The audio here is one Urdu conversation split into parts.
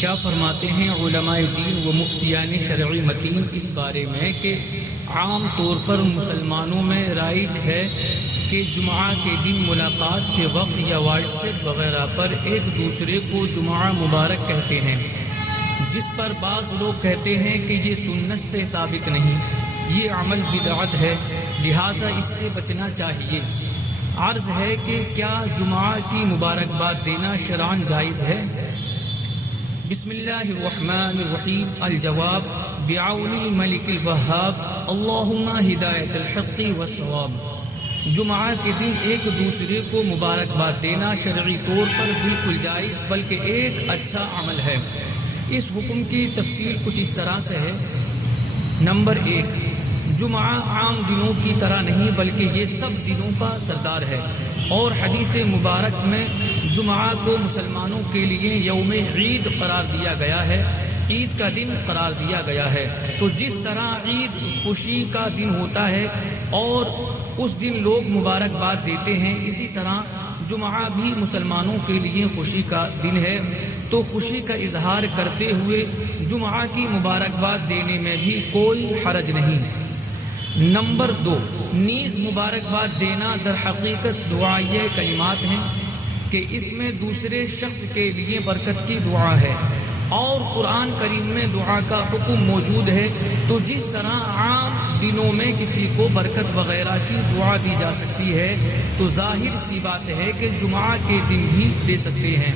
کیا فرماتے ہیں علماء دین و مفتیان شرعی متین اس بارے میں کہ عام طور پر مسلمانوں میں رائج ہے کہ جمعہ کے دن ملاقات کے وقت یا واٹس ایپ وغیرہ پر ایک دوسرے کو جمعہ مبارک کہتے ہیں، جس پر بعض لوگ کہتے ہیں کہ یہ سنت سے ثابت نہیں، یہ عمل بدعت ہے، لہٰذا اس سے بچنا چاہیے۔ عرض ہے کہ کیا جمعہ کی مبارکباد دینا شرعاً جائز ہے؟ بسم اللہ الرحمن الرحیم۔ الجواب بعون الملک الوہاب، اللہم ہدایت الحق والصواب۔ جمعہ کے دن ایک دوسرے کو مبارکباد دینا شرعی طور پر بالکل جائز بلکہ ایک اچھا عمل ہے۔ اس حکم کی تفصیل کچھ اس طرح سے ہے۔ نمبر 1، جمعہ عام دنوں کی طرح نہیں بلکہ یہ سب دنوں کا سردار ہے، اور حدیث مبارک میں جمعہ کو مسلمانوں کے لیے یوم عید قرار دیا گیا ہے، عید کا دن قرار دیا گیا ہے۔ تو جس طرح عید خوشی کا دن ہوتا ہے اور اس دن لوگ مبارکباد دیتے ہیں، اسی طرح جمعہ بھی مسلمانوں کے لیے خوشی کا دن ہے، تو خوشی کا اظہار کرتے ہوئے جمعہ کی مبارکباد دینے میں بھی کوئی حرج نہیں۔ نمبر 2، نیز مبارکباد دینا در حقیقت دعائیہ کلمات ہیں کہ اس میں دوسرے شخص کے لیے برکت کی دعا ہے، اور قرآن کریم میں دعا کا حکم موجود ہے، تو جس طرح عام دنوں میں کسی کو برکت وغیرہ کی دعا دی جا سکتی ہے، تو ظاہر سی بات ہے کہ جمعہ کے دن بھی دے سکتے ہیں۔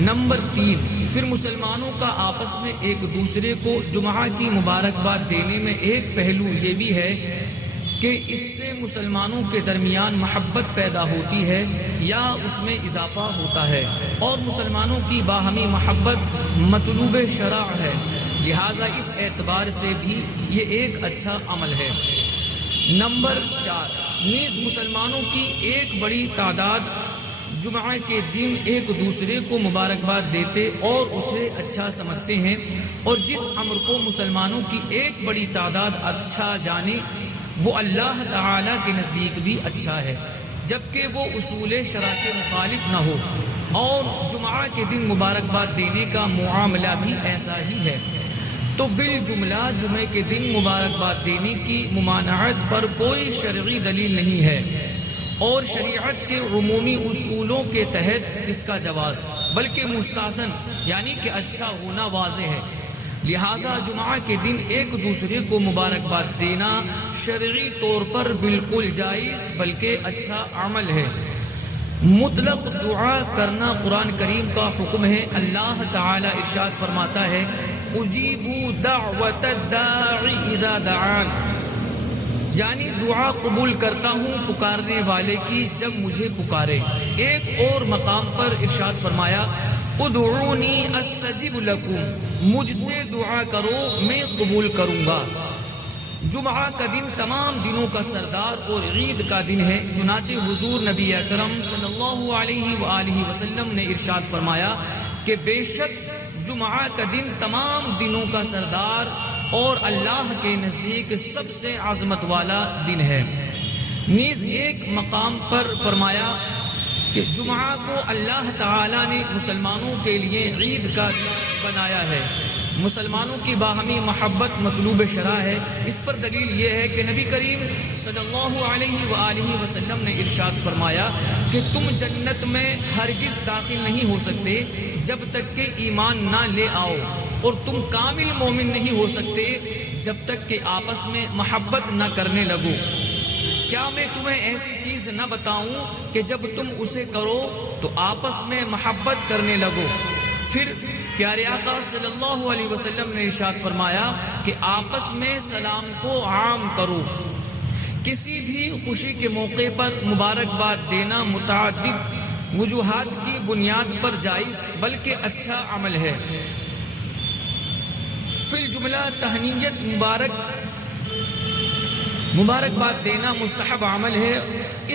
نمبر 3، پھر مسلمانوں کا آپس میں ایک دوسرے کو جمعہ کی مبارکباد دینے میں ایک پہلو یہ بھی ہے کہ اس سے مسلمانوں کے درمیان محبت پیدا ہوتی ہے یا اس میں اضافہ ہوتا ہے، اور مسلمانوں کی باہمی محبت مطلوب شرع ہے، لہٰذا اس اعتبار سے بھی یہ ایک اچھا عمل ہے۔ نمبر 4، نیز مسلمانوں کی ایک بڑی تعداد جمعہ کے دن ایک دوسرے کو مبارکباد دیتے اور اسے اچھا سمجھتے ہیں، اور جس امر کو مسلمانوں کی ایک بڑی تعداد اچھا جانے وہ اللہ تعالیٰ کے نزدیک بھی اچھا ہے، جبکہ وہ اصول شرع کے مخالف نہ ہو، اور جمعہ کے دن مبارکباد دینے کا معاملہ بھی ایسا ہی ہے۔ تو بالجملہ جمعہ کے دن مبارکباد دینے کی ممانعت پر کوئی شرعی دلیل نہیں ہے، اور شریعت کے عمومی اصولوں کے تحت اس کا جواز بلکہ مستحسن یعنی کہ اچھا ہونا واضح ہے، لہٰذا جمعہ کے دن ایک دوسرے کو مبارکباد دینا شرعی طور پر بالکل جائز بلکہ اچھا عمل ہے۔ مطلق دعا کرنا قرآن کریم کا حکم ہے۔ اللہ تعالی ارشاد فرماتا ہے، اجیبوا دعوت الداعی اذا دعان، یعنی دعا قبول کرتا ہوں پکارنے والے کی جب مجھے پکارے۔ ایک اور مقام پر ارشاد فرمایا، ادعونی استجب لکم، مجھ سے دعا کرو میں قبول کروں گا۔ جمعہ کا دن تمام دنوں کا سردار اور عید کا دن ہے، چنانچہ حضور نبی اکرم صلی اللہ علیہ وآلہ وسلم نے ارشاد فرمایا کہ بے شک جمعہ کا دن تمام دنوں کا سردار اور اللہ کے نزدیک سب سے عظمت والا دن ہے۔ نیز ایک مقام پر فرمایا کہ جمعہ کو اللہ تعالیٰ نے مسلمانوں کے لیے عید کا دن بنایا ہے، مسلمانوں کی باہمی محبت مطلوب شرع ہے۔ اس پر دلیل یہ ہے کہ نبی کریم صلی اللہ علیہ وآلہ وسلم نے ارشاد فرمایا کہ تم جنت میں ہرگز داخل نہیں ہو سکتے جب تک کہ ایمان نہ لے آؤ، اور تم کامل مومن نہیں ہو سکتے جب تک کہ آپس میں محبت نہ کرنے لگو۔ کیا میں تمہیں ایسی چیز نہ بتاؤں کہ جب تم اسے کرو تو آپس میں محبت کرنے لگو؟ پھر پیارے آقا صلی اللہ علیہ وسلم نے ارشاد فرمایا کہ آپس میں سلام کو عام کرو۔ کسی بھی خوشی کے موقع پر مبارکباد دینا متعدد وجوہات کی بنیاد پر جائز بلکہ اچھا عمل ہے۔ فی الجملہ تہنیت مبارکباد دینا مستحب عمل ہے،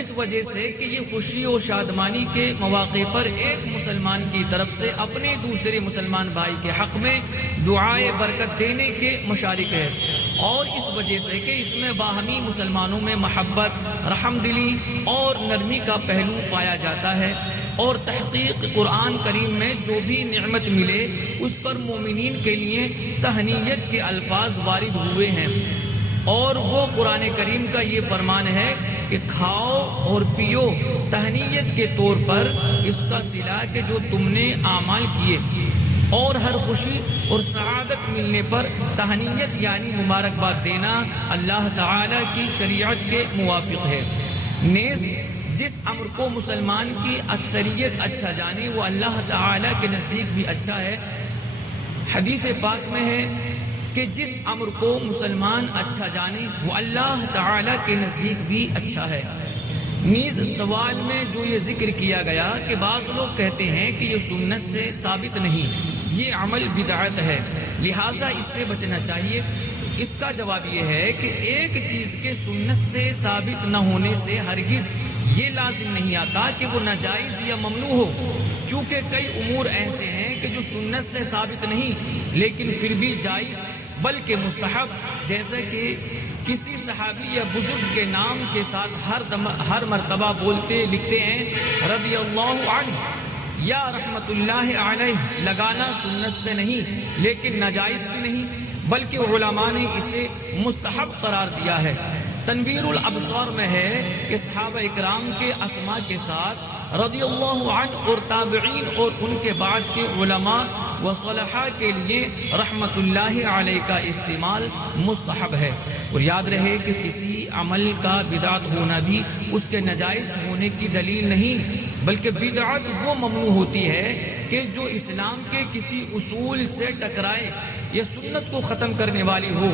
اس وجہ سے کہ یہ خوشی و شادمانی کے مواقع پر ایک مسلمان کی طرف سے اپنے دوسرے مسلمان بھائی کے حق میں دعائے برکت دینے کے مشارک ہے، اور اس وجہ سے کہ اس میں باہمی مسلمانوں میں محبت، رحم دلی اور نرمی کا پہلو پایا جاتا ہے۔ اور تحقیق قرآن کریم میں جو بھی نعمت ملے اس پر مومنین کے لیے تہنیت کے الفاظ وارد ہوئے ہیں، اور وہ قرآن کریم کا یہ فرمان ہے کہ کھاؤ اور پیو تہنیت کے طور پر، اس کا صلہ کہ جو تم نے اعمال کیے، اور ہر خوشی اور سعادت ملنے پر تہنیت یعنی مبارکباد دینا اللہ تعالیٰ کی شریعت کے موافق ہے۔ نیز جس امر کو مسلمان کی اکثریت اچھا جانے وہ اللہ تعالیٰ کے نزدیک بھی اچھا ہے۔ حدیث پاک میں ہے کہ جس امر کو مسلمان اچھا جانے وہ اللہ تعالیٰ کے نزدیک بھی اچھا ہے۔ نیز سوال میں جو یہ ذکر کیا گیا کہ بعض لوگ کہتے ہیں کہ یہ سنت سے ثابت نہیں، یہ عمل بدعت ہے، لہٰذا اس سے بچنا چاہیے۔ اس کا جواب یہ ہے کہ ایک چیز کے سنت سے ثابت نہ ہونے سے ہرگز یہ لازم نہیں آتا کہ وہ ناجائز یا ممنوع ہو، کیونکہ کئی امور ایسے ہیں کہ جو سنت سے ثابت نہیں لیکن پھر بھی جائز بلکہ مستحب، جیسا کہ کسی صحابی یا بزرگ کے نام کے ساتھ ہر مرتبہ بولتے لکھتے ہیں رضی اللہ عنہ یا رحمت اللہ علیہ لگانا سنت سے نہیں لیکن ناجائز بھی نہیں بلکہ علماء نے اسے مستحب قرار دیا ہے۔ تنویر الابصار میں ہے کہ صحابہ اکرام کے اسماء کے ساتھ رضی اللہ عنہ اور تابعین اور ان کے بعد کے علماء و صلحاء کے لیے رحمت اللہ علیہ کا استعمال مستحب ہے۔ اور یاد رہے کہ کسی عمل کا بدعت ہونا بھی اس کے ناجائز ہونے کی دلیل نہیں، بلکہ بدعت وہ ممنوع ہوتی ہے کہ جو اسلام کے کسی اصول سے ٹکرائے یا سنت کو ختم کرنے والی ہو،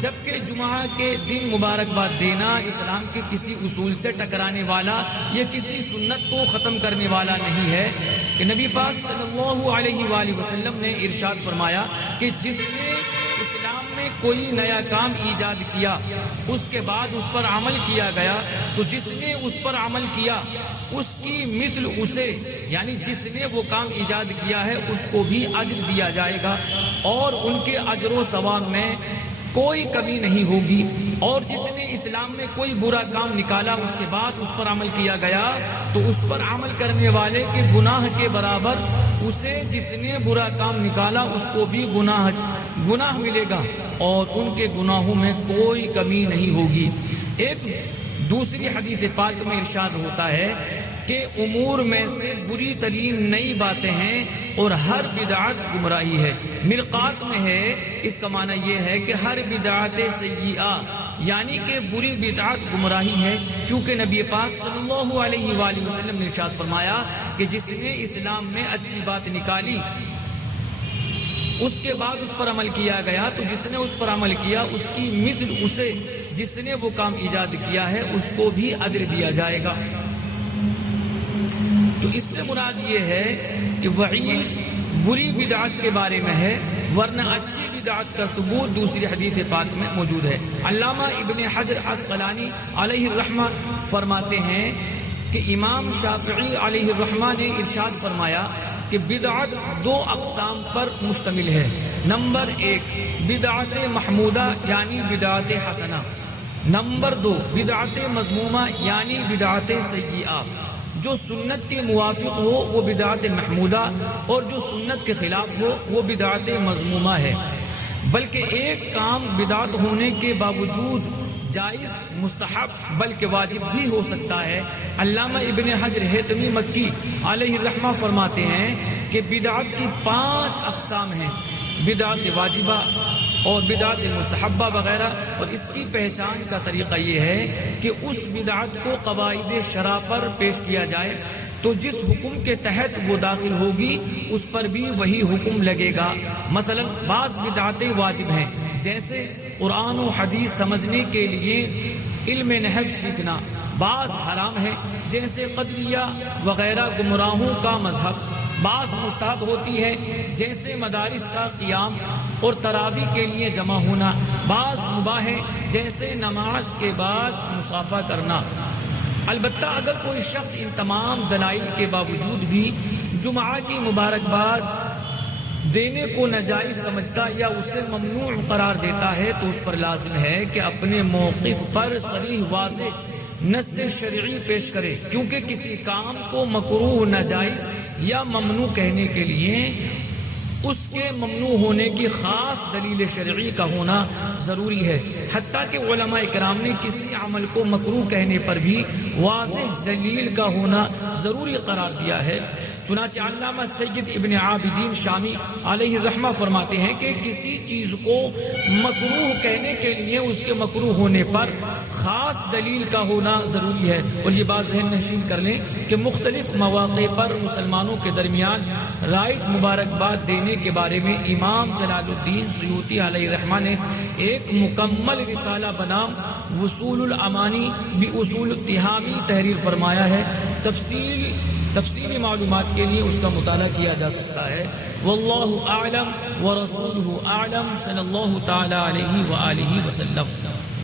جبکہ جمعہ کے دن مبارکباد دینا اسلام کے کسی اصول سے ٹکرانے والا یا کسی سنت کو ختم کرنے والا نہیں ہے۔ کہ نبی پاک صلی اللہ علیہ وآلہ وسلم نے ارشاد فرمایا کہ جس نے اسلام میں کوئی نیا کام ایجاد کیا اس کے بعد اس پر عمل کیا گیا تو جس نے اس پر عمل کیا اس کی مثل اسے، یعنی جس نے وہ کام ایجاد کیا ہے اس کو بھی اجر دیا جائے گا اور ان کے اجر و ثواب میں کوئی کمی نہیں ہوگی۔ اور جس نے اسلام میں کوئی برا کام نکالا اس کے بعد اس پر عمل کیا گیا تو اس پر عمل کرنے والے کے گناہ کے برابر اسے جس نے برا کام نکالا اس کو بھی گناہ ملے گا اور ان کے گناہوں میں کوئی کمی نہیں ہوگی۔ ایک دوسری حدیث پاک میں ارشاد ہوتا ہے کہ امور میں سے بری ترین نئی باتیں ہیں اور ہر بدعت گمراہی ہے۔ مرقات میں ہے، اس کا معنی یہ ہے کہ ہر بدعت سیئہ یعنی کہ بری بدعت گمراہی ہے، کیونکہ نبی پاک صلی اللہ علیہ وآلہ وسلم نے ارشاد فرمایا کہ جس نے اسلام میں اچھی بات نکالی اس کے بعد اس پر عمل کیا گیا تو جس نے اس پر عمل کیا اس کی مثل اسے جس نے وہ کام ایجاد کیا ہے اس کو بھی اجر دیا جائے گا۔ تو اس سے مراد یہ ہے کہ وعید بری بدعت کے بارے میں ہے، ورنہ اچھی بدعت کا ثبوت دوسری حدیث پاک میں موجود ہے۔ علامہ ابن حجر عسقلانی علیہ الرحمہ فرماتے ہیں کہ امام شافعی علیہ الرحمہ نے ارشاد فرمایا کہ بدعت دو اقسام پر مشتمل ہے۔ نمبر ایک بدعت محمودہ یعنی بدعت حسنہ، نمبر دو بدعت مذمومہ یعنی بدعت سیئہ۔ جو سنت کے موافق ہو وہ بدعت محمودہ اور جو سنت کے خلاف ہو وہ بدعت مذمومہ ہے۔ بلکہ ایک کام بدعت ہونے کے باوجود جائز، مستحب بلکہ واجب بھی ہو سکتا ہے۔ علامہ ابن حجر حیتمی مکی علیہ الرحمہ فرماتے ہیں کہ بدعت کی 5 اقسام ہیں، بدعت واجبہ اور بدعت مستحبہ وغیرہ، اور اس کی پہچان کا طریقہ یہ ہے کہ اس بدعت کو قواعد شرع پر پیش کیا جائے تو جس حکم کے تحت وہ داخل ہوگی اس پر بھی وہی حکم لگے گا۔ مثلا بعض بدعتیں واجب ہیں جیسے قرآن و حدیث سمجھنے کے لیے علم نحو سیکھنا، بعض حرام ہے جیسے قدریہ وغیرہ گمراہوں کا مذہب، بعض مستحب ہوتی ہے جیسے مدارس کا قیام اور تراویح کے لیے جمع ہونا، بعض مباح ہے جیسے نماز کے بعد مصافحہ کرنا۔ البتہ اگر کوئی شخص ان تمام دلائل کے باوجود بھی جمعہ کی مبارکباد دینے کو ناجائز سمجھتا یا اسے ممنوع قرار دیتا ہے تو اس پر لازم ہے کہ اپنے موقف پر صریح واضح نص شرعی پیش کرے، کیونکہ کسی کام کو مکروہ، ناجائز یا ممنوع کہنے کے لیے اس کے ممنوع ہونے کی خاص دلیل شرعی کا ہونا ضروری ہے، حتیٰ کہ علماء کرام نے کسی عمل کو مکروہ کہنے پر بھی واضح دلیل کا ہونا ضروری قرار دیا ہے۔ چنانچہ علامہ سید ابن عابدین شامی علیہ الرحمہ فرماتے ہیں کہ کسی چیز کو مکروہ کہنے کے لیے اس کے مکروہ ہونے پر خاص دلیل کا ہونا ضروری ہے۔ اور یہ بات ذہن نشین کر لیں کہ مختلف مواقع پر مسلمانوں کے درمیان رائج مبارکباد دینے کے بارے میں امام جلال الدین سیوطی علیہ الرحمہ نے ایک مکمل رسالہ بنام وصول الامانی باصول التہامی تحریر فرمایا ہے۔ تفصیلی معلومات کے لیے اس کا مطالعہ کیا جا سکتا ہے۔ واللہ اعلم ورسولہ اعلم، صلی اللہ تعالی علیہ وآلہ وسلم۔